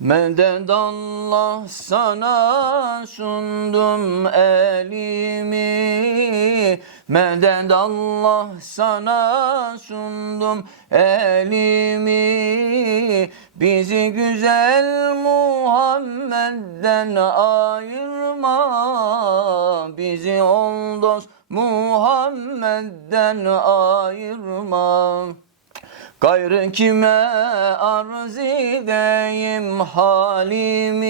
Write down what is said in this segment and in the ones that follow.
Medet Allah sana sundum elimi. Medet Allah sana sundum elimi. Bizi güzel Muhammed'den ayırma. Bizi ol dost Muhammed'den ayırma Gayrı kime arz edeyim halimi?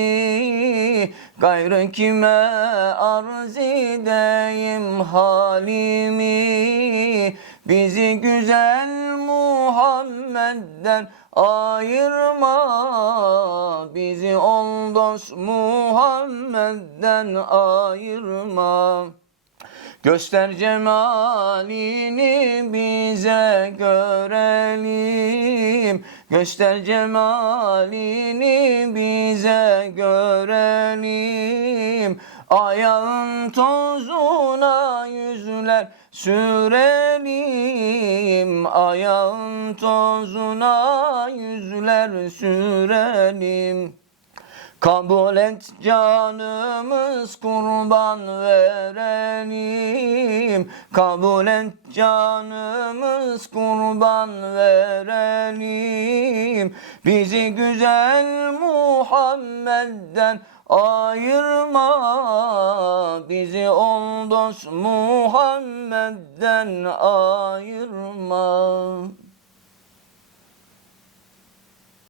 Gayrı kime arz edeyim halimi? Bizi güzel Muhammed'den ayırma. Bizi dost Muhammed'den ayırma Göster cemalini bize görelim. Göster cemalini bize görelim. Ayağın tozuna yüzler sürelim. Ayağın tozuna yüzler sürelim. Kabul et canımız kurban verelim Kabul et canımız kurban verelim. Bizi güzel Muhammed'den ayırma. Bizi ol dost Muhammed'den ayırma